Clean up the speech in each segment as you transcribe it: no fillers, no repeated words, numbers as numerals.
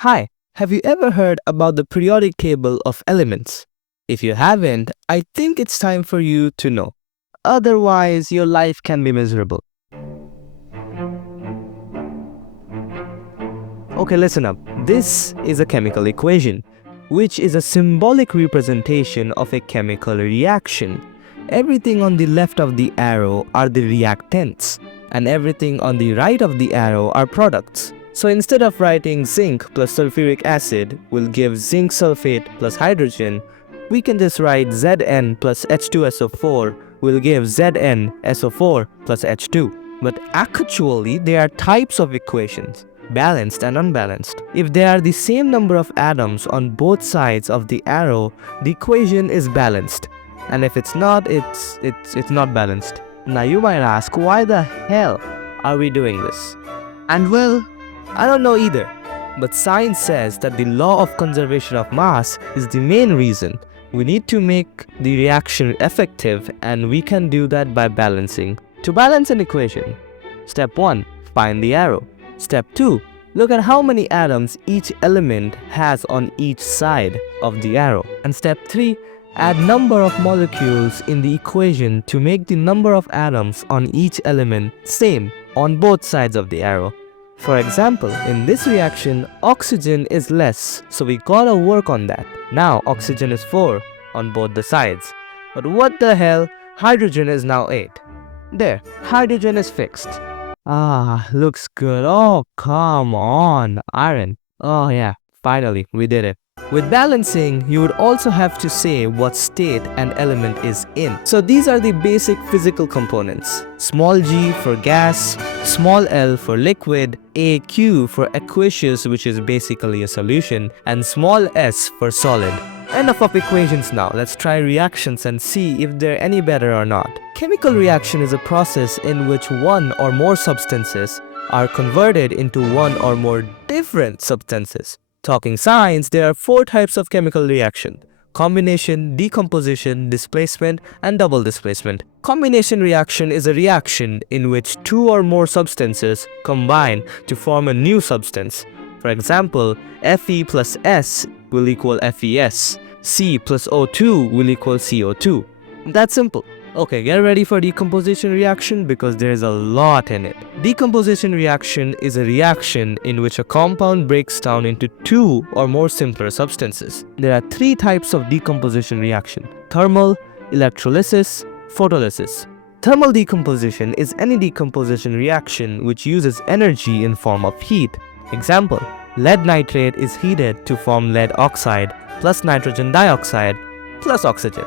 Hi, have you ever heard about the periodic table of elements? If you haven't, I think it's time for you to know. Otherwise, your life can be miserable. Okay, listen up. This is a chemical equation, which is a symbolic representation of a chemical reaction. Everything on the left of the arrow are the reactants, and everything on the right of the arrow are products. So instead of writing zinc plus sulfuric acid will give zinc sulfate plus hydrogen, we can just write Zn plus H2SO4 will give ZnSO4 plus H2. But actually, there are types of equations, balanced and unbalanced. If there are the same number of atoms on both sides of the arrow, the equation is balanced. And if it's not, it's not balanced. Now you might ask, why the hell are we doing this? And well, I don't know either. But science says that the law of conservation of mass is the main reason. We need to make the reaction effective, and we can do that by balancing. To balance an equation, step 1, find the arrow. Step 2, look at how many atoms each element has on each side of the arrow. And step 3, add number of molecules in the equation to make the number of atoms on each element same on both sides of the arrow. For example, in this reaction, oxygen is less, so we gotta work on that. Now oxygen is 4 on both the sides. But what the hell, hydrogen is now 8. There, hydrogen is fixed. Looks good. Oh, come on, iron. Oh yeah, finally, we did it. With balancing, you would also have to say what state an element is in. So these are the basic physical components. Small g for gas, small l for liquid, aq for aqueous, which is basically a solution, and small s for solid. Enough of equations now, let's try reactions and see if they're any better or not. Chemical reaction is a process in which one or more substances are converted into one or more different substances. Talking science, there are 4 types of chemical reaction: combination, decomposition, displacement, and double displacement. Combination reaction is a reaction in which 2 or more substances combine to form a new substance. For example, Fe plus S will equal FeS, C plus O2 will equal CO2. That's simple. Okay, get ready for decomposition reaction because there's a lot in it. Decomposition reaction is a reaction in which a compound breaks down into 2 or more simpler substances. There are 3 types of decomposition reaction: thermal, electrolysis, photolysis. Thermal decomposition is any decomposition reaction which uses energy in form of heat. Example, lead nitrate is heated to form lead oxide plus nitrogen dioxide plus oxygen.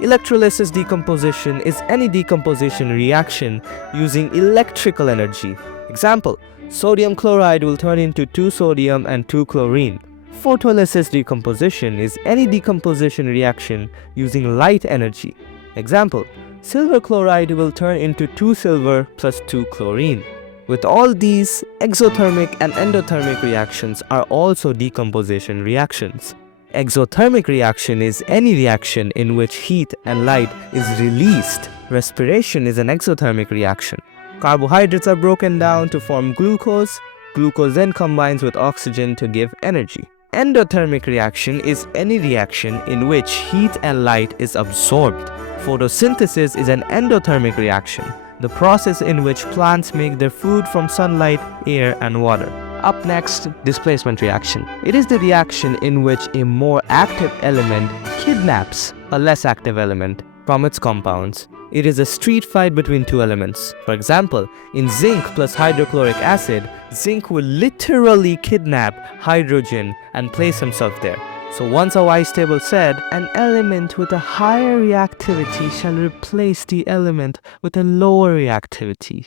Electrolysis decomposition is any decomposition reaction using electrical energy. Example, sodium chloride will turn into 2 sodium and 2 chlorine. Photolysis decomposition is any decomposition reaction using light energy. Example, silver chloride will turn into 2 silver plus 2 chlorine. With all these, exothermic and endothermic reactions are also decomposition reactions. Exothermic reaction is any reaction in which heat and light is released. Respiration is an exothermic reaction. Carbohydrates are broken down to form glucose. Glucose then combines with oxygen to give energy. Endothermic reaction is any reaction in which heat and light is absorbed. Photosynthesis is an endothermic reaction, the process in which plants make their food from sunlight, air, and water. Up next, displacement reaction. It is the reaction in which a more active element kidnaps a less active element from its compounds. It is a street fight between 2 elements. For example, in zinc plus hydrochloric acid, zinc will literally kidnap hydrogen and place himself there. So once a Weiss table said, an element with a higher reactivity shall replace the element with a lower reactivity.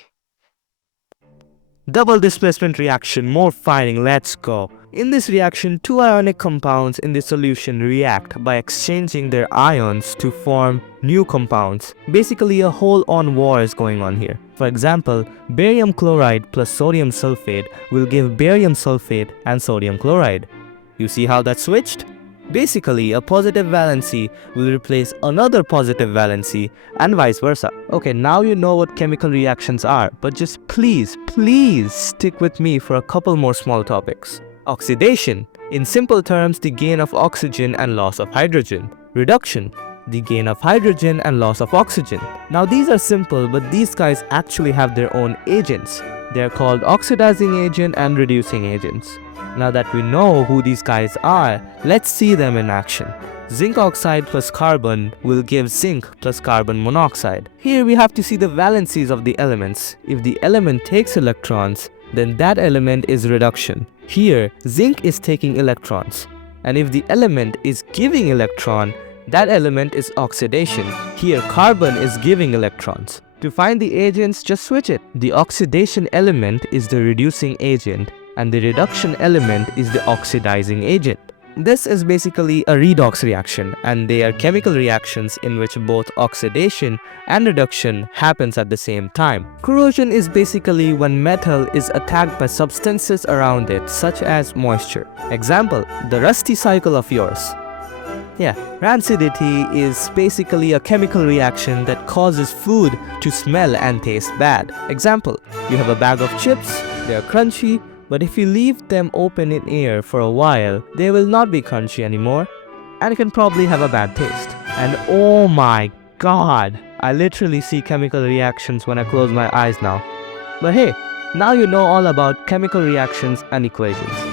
Double displacement reaction, more fighting, let's go. In this reaction, 2 ionic compounds in the solution react by exchanging their ions to form new compounds. Basically, a whole-on war is going on here. For example, barium chloride plus sodium sulfate will give barium sulfate and sodium chloride. You see how that switched? Basically, a positive valency will replace another positive valency and vice versa. Okay, now you know what chemical reactions are, but just please stick with me for a couple more small topics. Oxidation, in simple terms, the gain of oxygen and loss of hydrogen. Reduction, the gain of hydrogen and loss of oxygen. Now these are simple, but these guys actually have their own agents. They are called oxidizing agent and reducing agents. Now that we know who these guys are, let's see them in action. Zinc oxide plus carbon will give zinc plus carbon monoxide. Here we have to see the valencies of the elements. If the element takes electrons, then that element is reduction. Here, zinc is taking electrons. And if the element is giving electron, that element is oxidation. Here, carbon is giving electrons. To find the agents, just switch it. The oxidation element is the reducing agent, and the reduction element is the oxidizing agent. This is basically a redox reaction, and they are chemical reactions in which both oxidation and reduction happens at the same time. Corrosion is basically when metal is attacked by substances around it, such as moisture. Example, the rusty cycle of yours. Yeah, rancidity is basically a chemical reaction that causes food to smell and taste bad. Example, you have a bag of chips, they are crunchy, but if you leave them open in air for a while, they will not be crunchy anymore and can probably have a bad taste. And oh my god, I literally see chemical reactions when I close my eyes now. But hey, now you know all about chemical reactions and equations.